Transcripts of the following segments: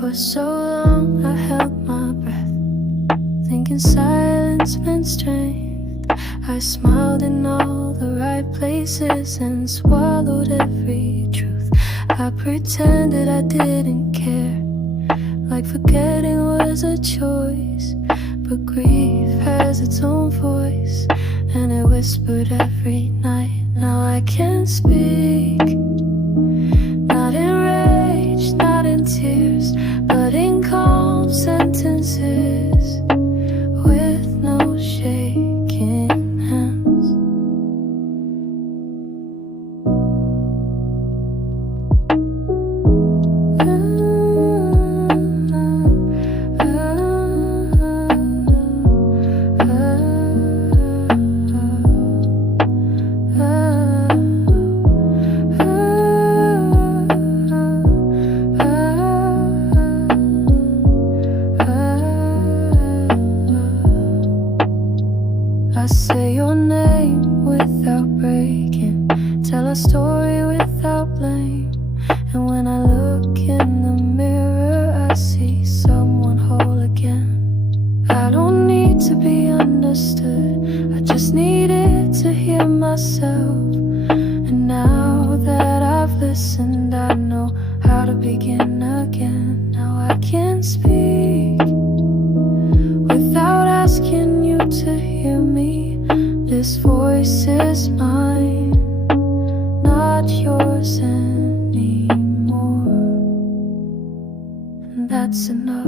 For so long I held my breath, thinking silence meant strength. I smiled in all the right places and swallowed every truth. I pretended I didn't care, like forgetting was a choice. But grief has its own voice, and it whispered every night. Now I can't speak, not in rage, not in tears, but in calm sentences, with no shaking hands. I say your name without breaking, tell a story without blame. And when I look in the mirror, I see someone whole again. I don't need to be understood, I just needed to hear myself. And now that I've listened, I know how to begin again. Now I can speak without asking you to hear me. This voice is mine, not yours anymore. And that's enough.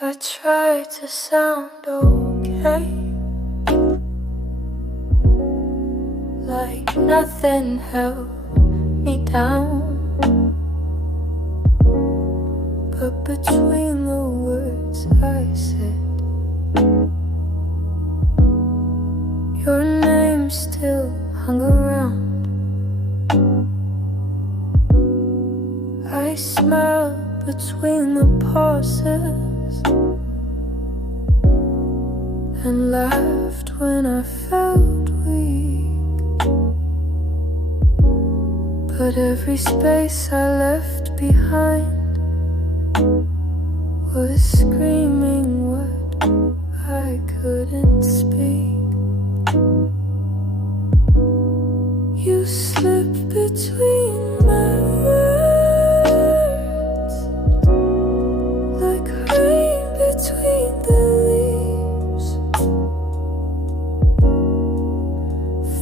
I tried to sound okay, like nothing held me down. But between the words I said, your name still hung around. I smiled between the pauses and laughed when I felt weak. But every space I left behind was screaming what I couldn't speak. You slipped between my words, like rain between the leaves,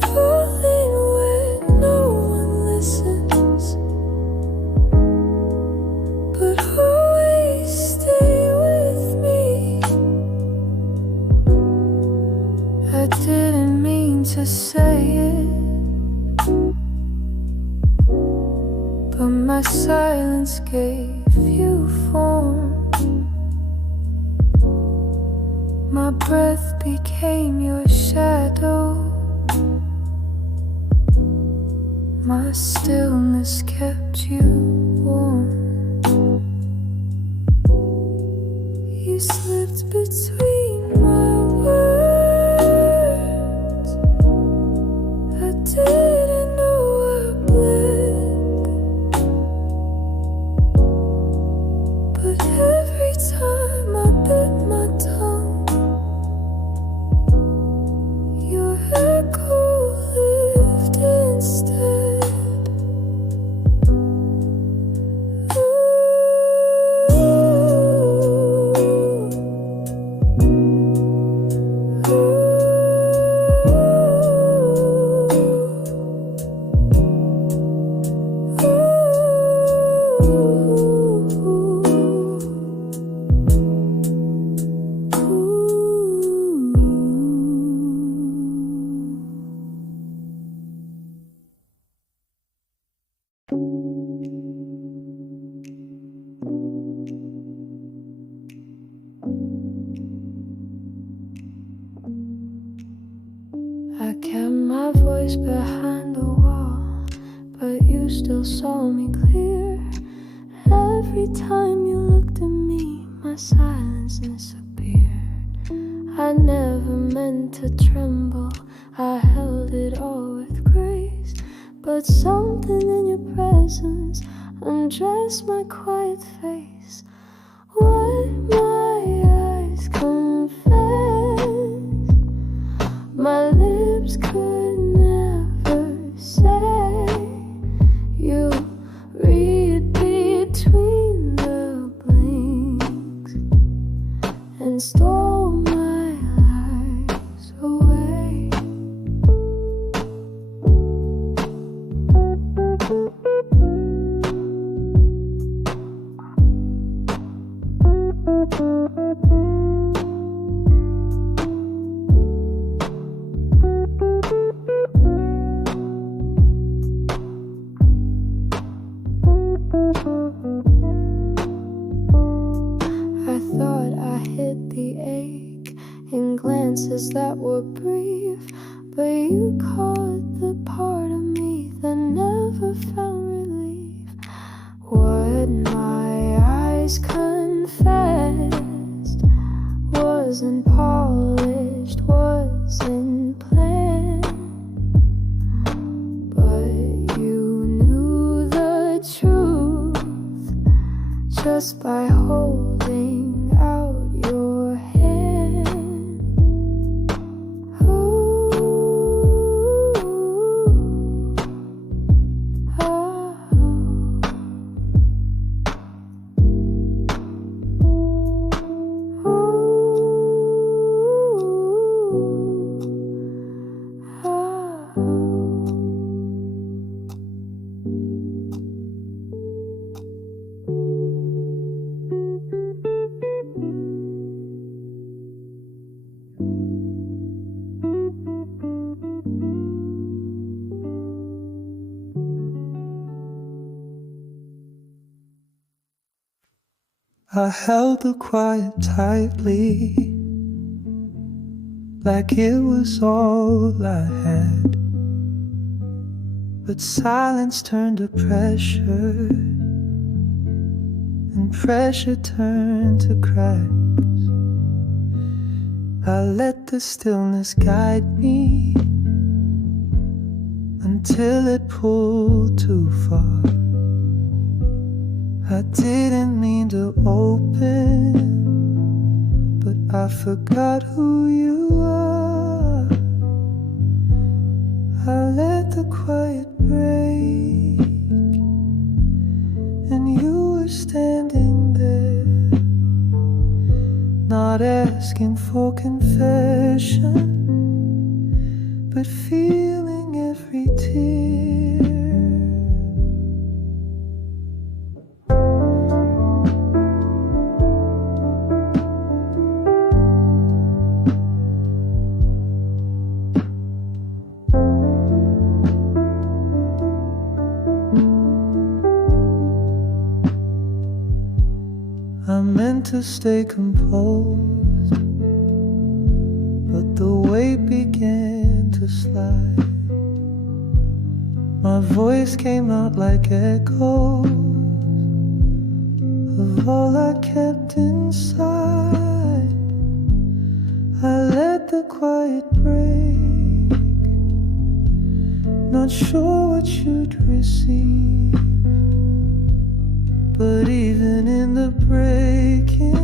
falling when no one listens, but always stay with me. I didn't mean to say it, but my silence gave you form. My breath became your shadow. My stillness kept you warm. You slipped between my words. I didn't know I bled, but every time I bit my tongue, your echo lived instead. Ooh. you still saw me clear. Every time you looked at me, my silence disappeared. I never meant to tremble, I held it all with grace. But something in your presence undressed my quiet face. What my eyes confess, my lips could never say. You read between the blinks and stole my lies away. I thought I hid the ache in glances that were brief, but you caught the part of me that never found relief. What my eyes confessed wasn't polished, wasn't planned, but you knew the truth just by holding out your hand. Ooh, oh. I held the quiet tightly, like it was all I had. But silence turned to pressure, and pressure turned to cracks. I let the stillness guide me until it pulled too far. I didn't mean to open, but I forgot who you are. I let the quiet break, and you were standing there, not asking for confession, but feeling every tear. I meant to stay composed, but the weight began to slide. My voice came out like echoes of all I kept inside. I let the quiet break, not sure what you'd receive. But even in the breaking,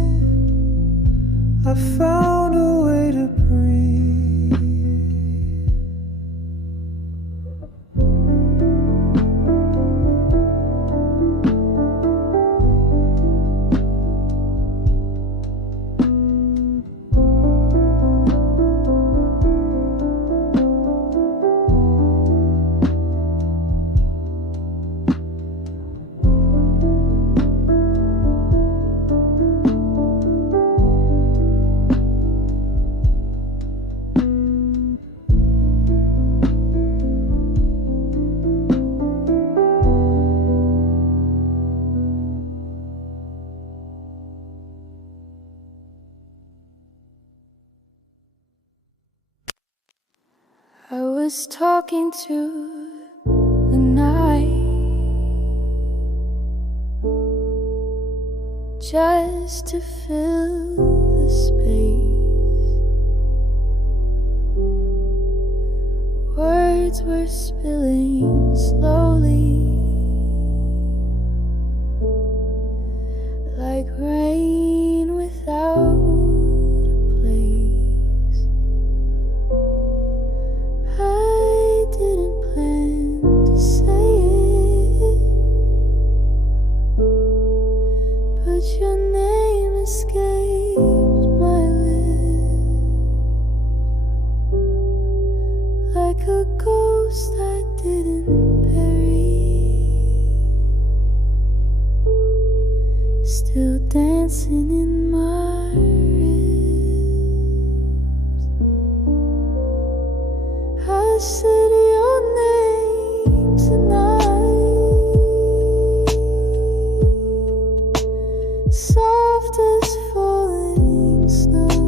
I found a way to breathe. I was talking to the night, just to fill the space. Words were spilling slowly, like rain without a place. I didn't plan to say it, but your name escaped my lips, like a ghost I didn't bury, still dancing in my ribs. I said your name tonight, soft as falling snow.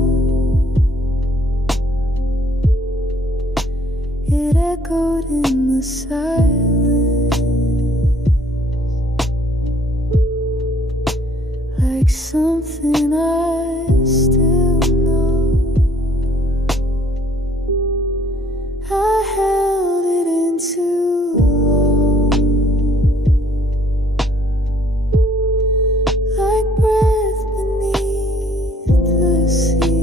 It echoed in the silence, like something I still know. I held it in too long, like breath beneath the sea.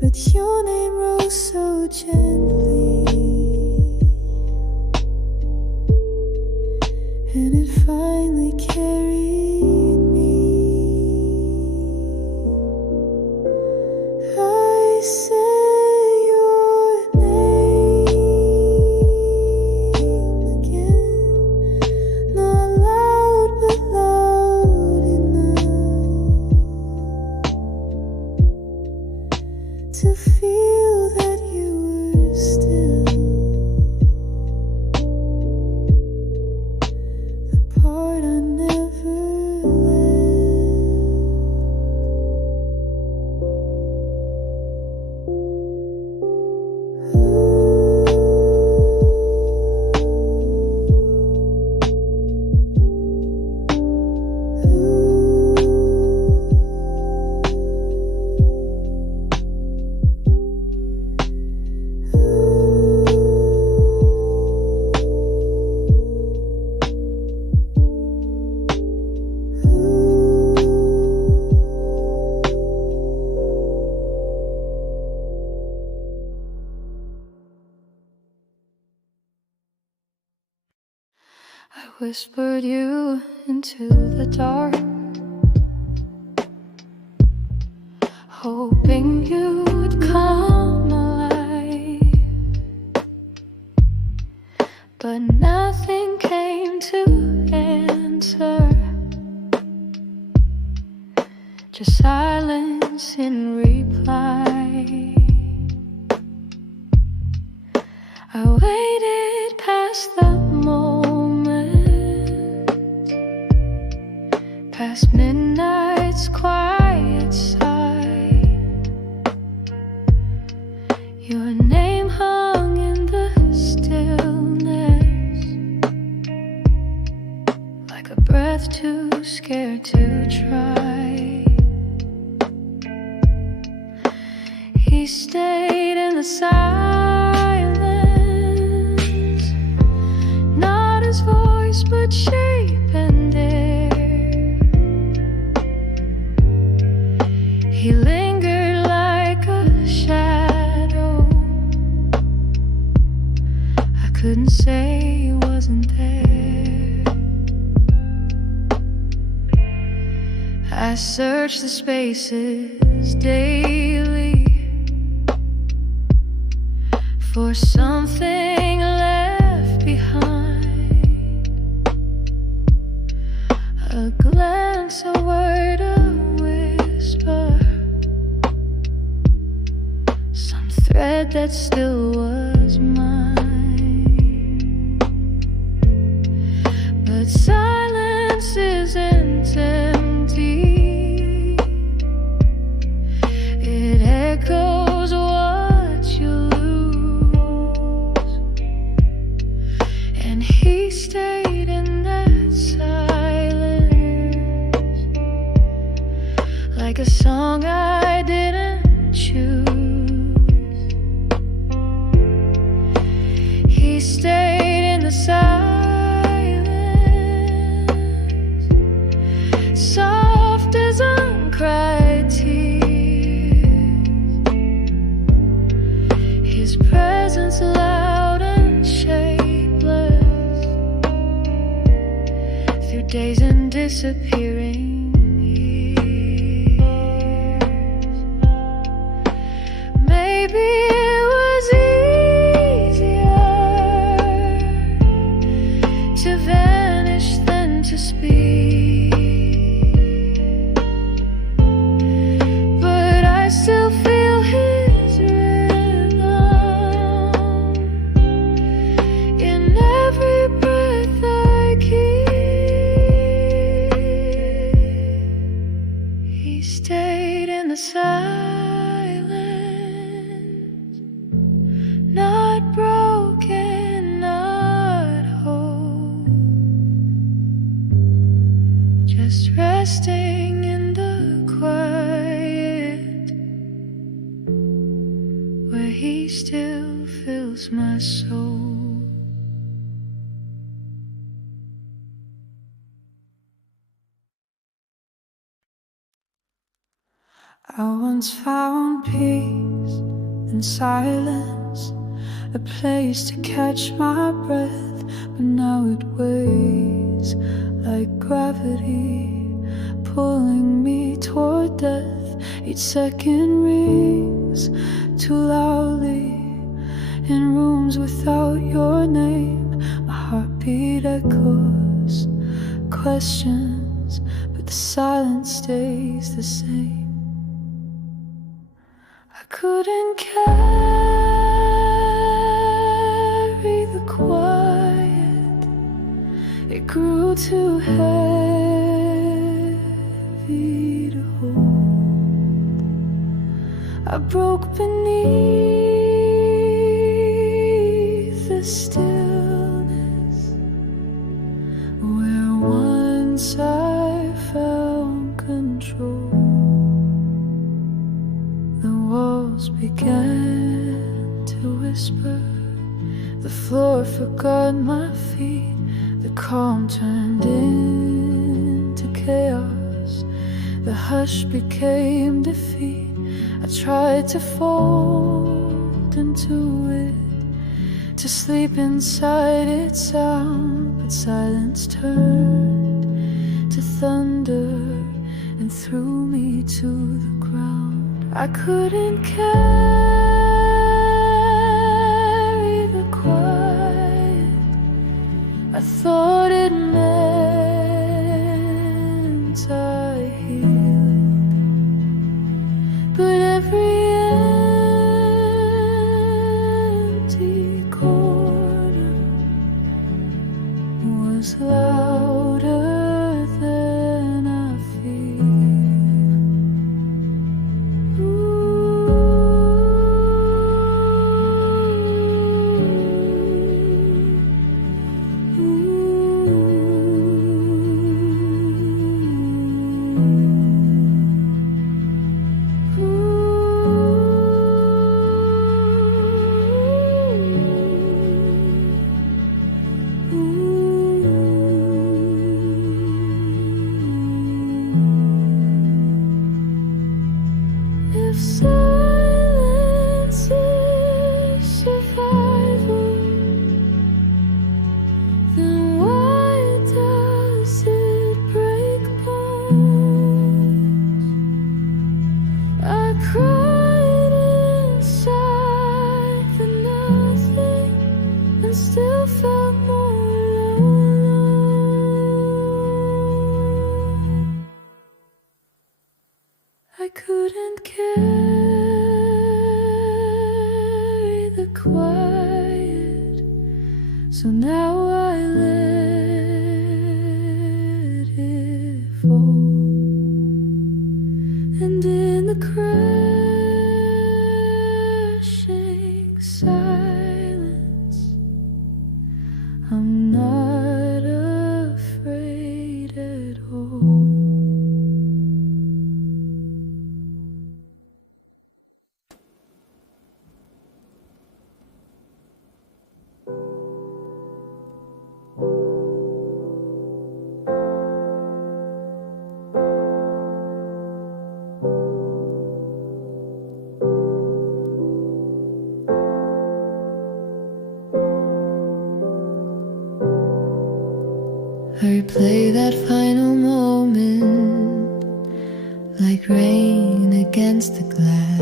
But your name rose so gently, and it finally carried me. I say your name again, not loud but loud enough to feel that you were still the part I never I whispered you into the dark, hoping you would come alive, but nothing came to answer, just silence in reply. I waited past the moment, past midnight's quiet side. Your name hung in the stillness, like a breath too scared to try. He stayed in the silence, not his voice but shape and air. He lingered like a shadow, I couldn't say he wasn't there. I searched the spaces daily for something left behind, a glance, a word, a whisper, some thread that still was mine. But silence isn't empty, it echoes what you lose. And he stayed in that silence, He stayed in the silence, soft as uncried tears. His presence loud and shapeless through days and disappearing. Maybe it was easier to vanish than to speak, but I still feel his rhythm in every breath I keep. He stayed in the silence, not broken, not whole, just resting in the quiet, where he still fills my soul. I once found peace in silence, a place to catch my breath, but now it weighs like gravity, pulling me toward death. Each second rings too loudly in rooms without your name. My heartbeat echoes questions, but the silence stays the same. I couldn't carry the quiet, it grew too heavy to hold. I broke beneath the stillness, where once I found control. The walls began to whisper, the floor forgot my feet, the calm turned into chaos, the hush became defeat. I tried to fold into it, to sleep inside its sound, but silence turned to thunder and threw me to the ground. I couldn't carry the quiet, I thought it meant I healed, but every empty corner was louder than I feel. If silence is survival, then why does it break bones? I cried inside the nothing and still felt more alone. I couldn't carry the quiet, so now I let it fall. And in the crashing silence, I'm not afraid at all. I replay that final moment like rain against the glass.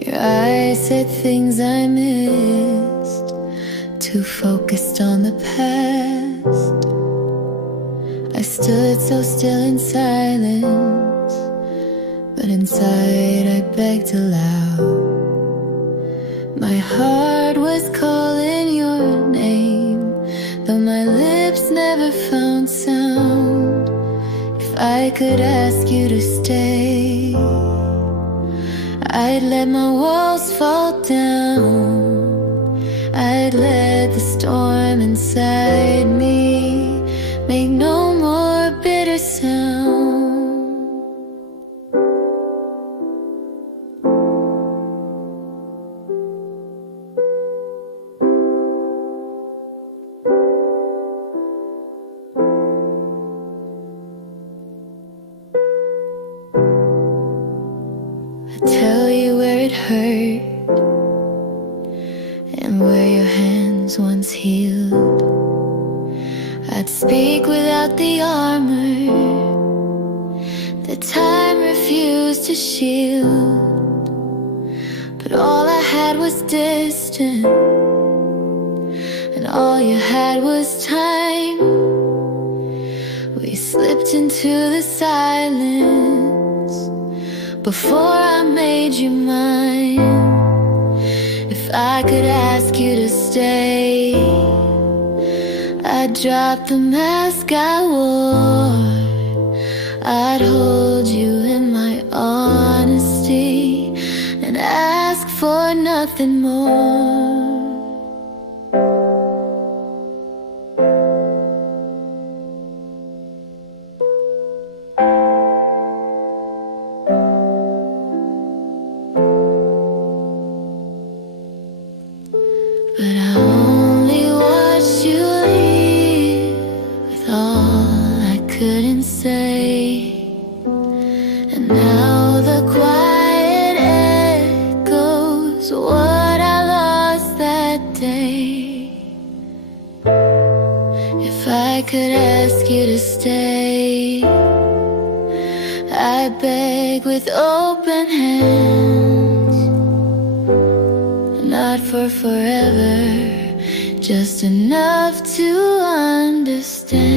Your eyes said things I missed, too focused on the past. I stood so still in silence, but inside I begged aloud. My heart was calling your name, though my lips never found sound. If I could ask you to stay, I'd let my walls fall down. I'd let the storm inside me make no more bitter sound. Tell you where it hurt and where your hands once healed. I'd speak without the armor that time refused to shield. But all I had was distance, and all you had was time. We slipped into the silence before I made you mine. If I could ask you to stay, I'd drop the mask I wore. I'd hold you in my honesty and ask for nothing more. But I only watched you leave with all I couldn't say. And now the quiet echoes what I lost that day. If I could ask you to stay, I beg with open hands. Not for forever, just enough to understand.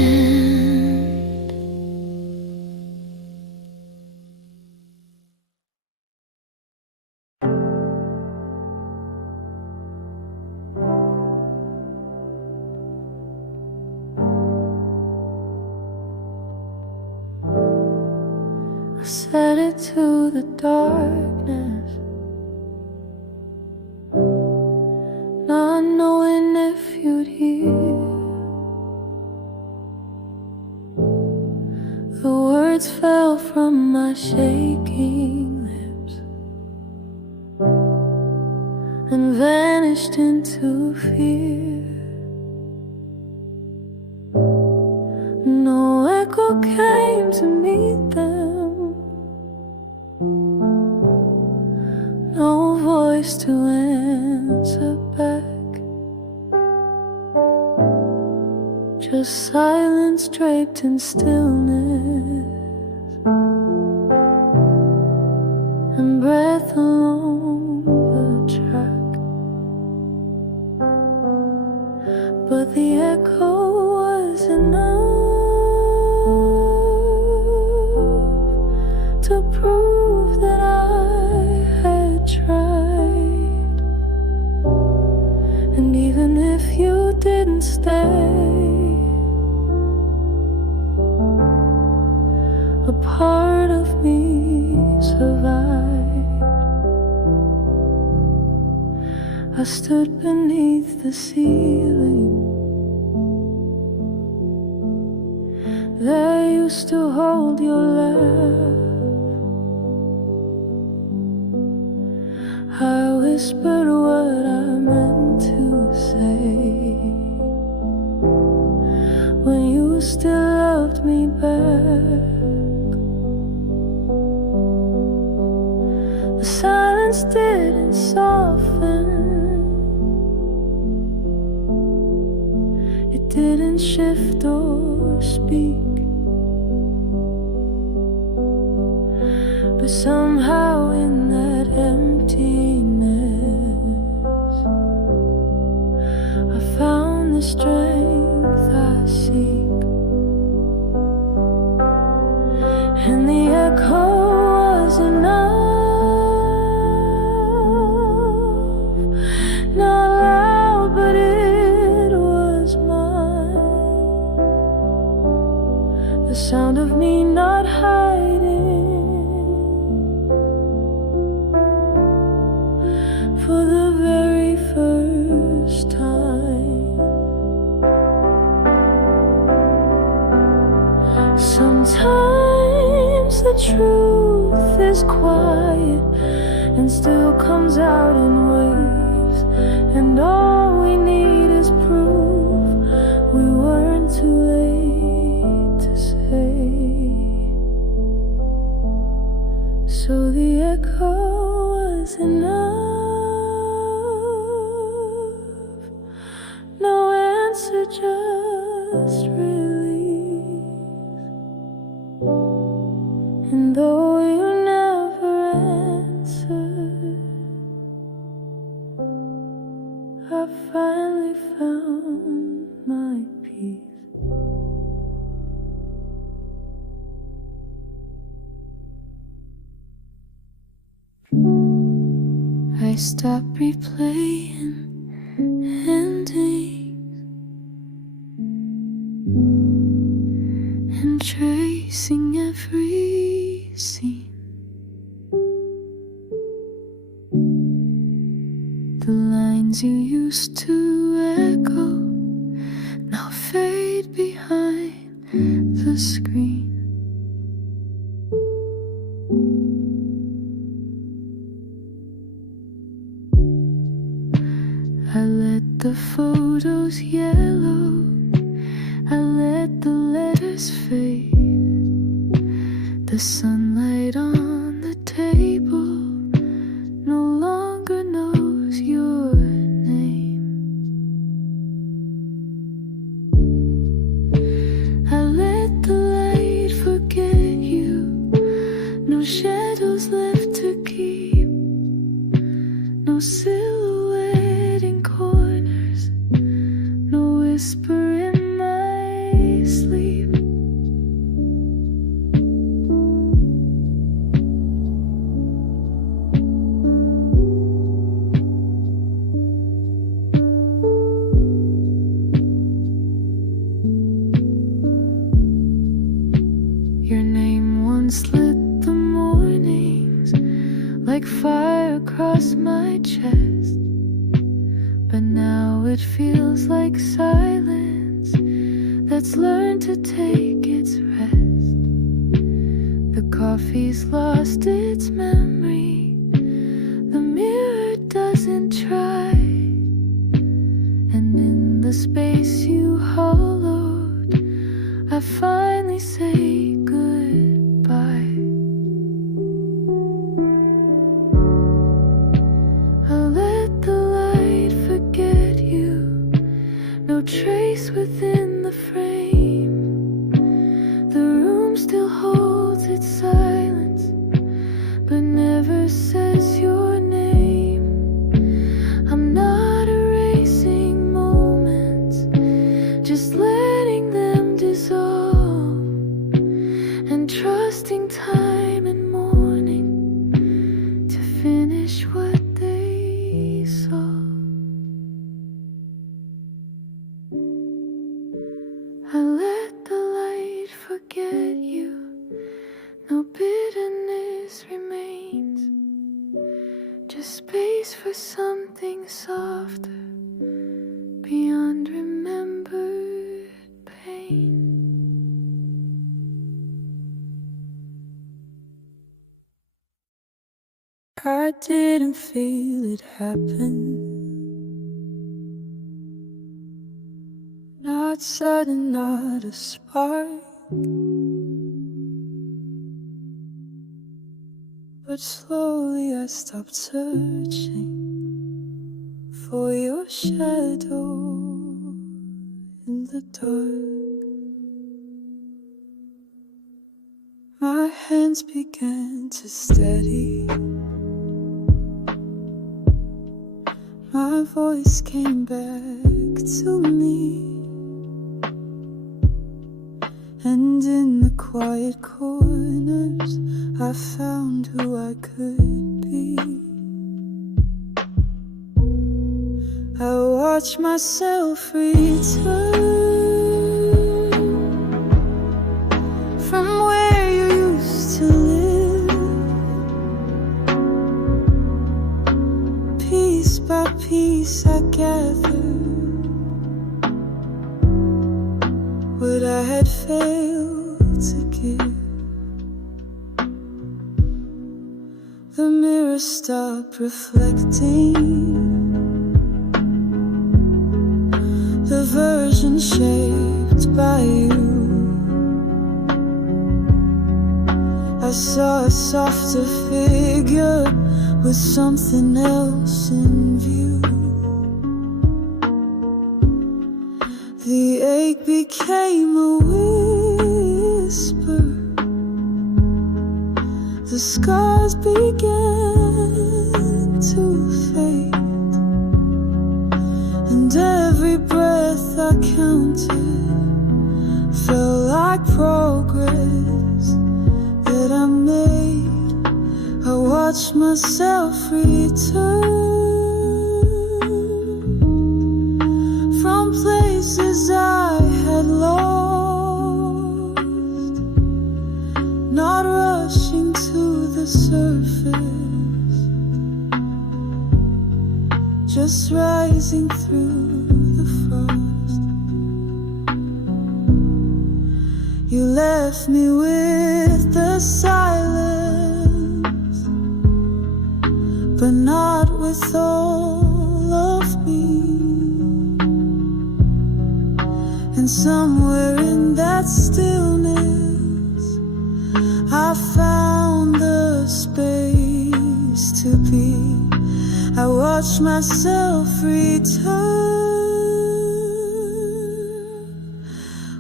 I said it to the darkness, not knowing if you'd hear. The words fell from my shaking lips and vanished into fear. No echo came to meet them, no voice to answer back, just silence draped in stillness and breath along the track. But the echo was enough to prove that I had tried. And even if you didn't stay, a part of me survived. I stood beneath the ceiling. There used to hold your laugh. I whispered what I meant to say when you still loved me back. The silence didn't soften, it didn't shift or speak, but somehow in that emptiness I found the strength I seek. And the echo was enough, not loud, but it was mine. The sound of me not hiding for the very first time. Sometimes the truth is quiet and still comes out in waves, and all we need is proof we weren't too late to say. So the echo was enough, no answer, just release. And though you never answered, I finally found my peace. I stopped replaying endings and tracing every scene. The lines you used to echo now fade behind the screen. I let the photos yellow, I let the letters fade. The sunlight on the table no longer knows your name. I let the light forget you, no shadows left to keep, no silhouette in corners, no whisper in my sleep. Your name once lit the mornings like fire across my chest, but now it feels like silence that's learned to take its rest. The coffee's lost its memory, the mirror doesn't try, and in the space you hollowed, I finally say goodbye. I let the light forget you, no trace within the frame. The room still holds its silence, but never says your name. I'm not erasing moments, just letting them dissolve, and trusting time and morning to finish what they saw. I let the light forget you, no bitterness remains, just space for something softer beyond remembered pain. I didn't feel it happen, not sudden, not a spark, but slowly I stopped searching for your shadow in the dark. My hands began to steady. My voice came back to me. And in the quiet corners I found who I could be. I watched myself return from where you used to live. Piece by piece I gathered what I had failed to give. The mirror stopped reflecting the version shaped by you. I saw a softer figure with something else in view. The ache became a whisper. The scars began to fade. And every breath I counted felt like progress that I made. I watched myself return from places I had lost, not rushing to the surface, just rising through the frost. You left me with the silence, but not with all of me. And somewhere in that stillness I found the space to be. I watched myself return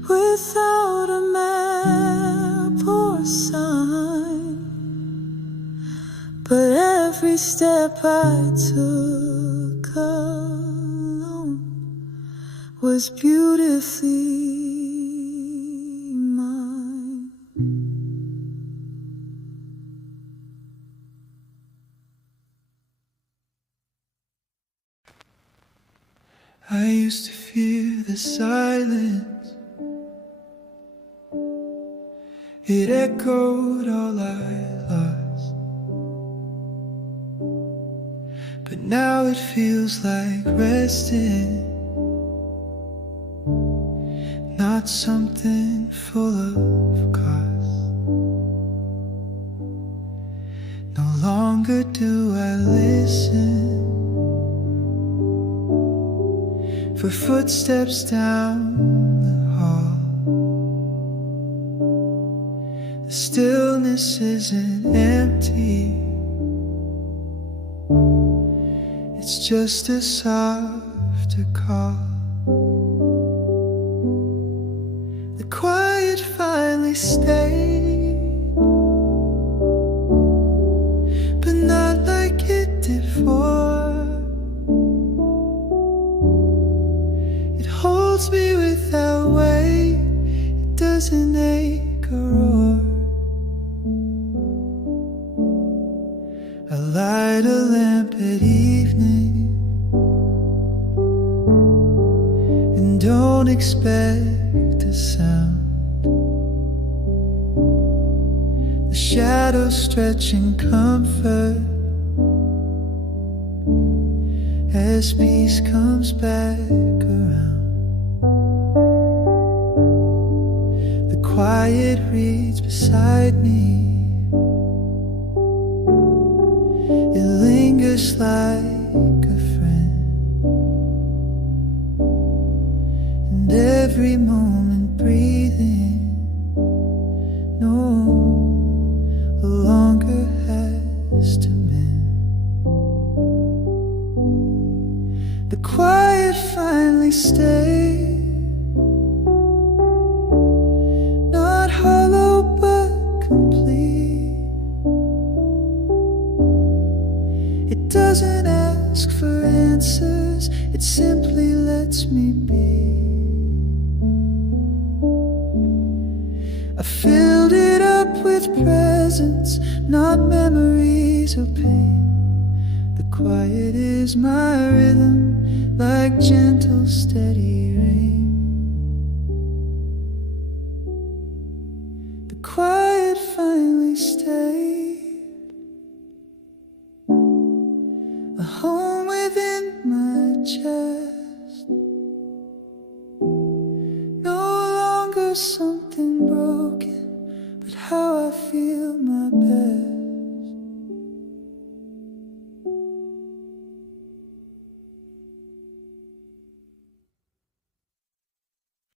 without a map or sign, but every step I took alone was beautifully mine. I used to fear the silence. It echoed all I lost. But now it feels like resting, not something full of cost. No longer do I listen for footsteps down the hall. The stillness isn't empty, it's just a softer call. The quiet finally stayed, but not like it did before. Holds me without weight, it doesn't ache or roar. I light a lamp at evening and don't expect a sound. The shadows stretch in comfort as peace comes back around. Quiet reads beside me, it lingers like a friend, and every moment breathing no longer has to mend. The quiet finally stayed, lets me be. I filled it up with presence, not memories or pain. The quiet is my rhythm, like gentle steady rain. The quiet finally stayed, a home within my chest, no longer something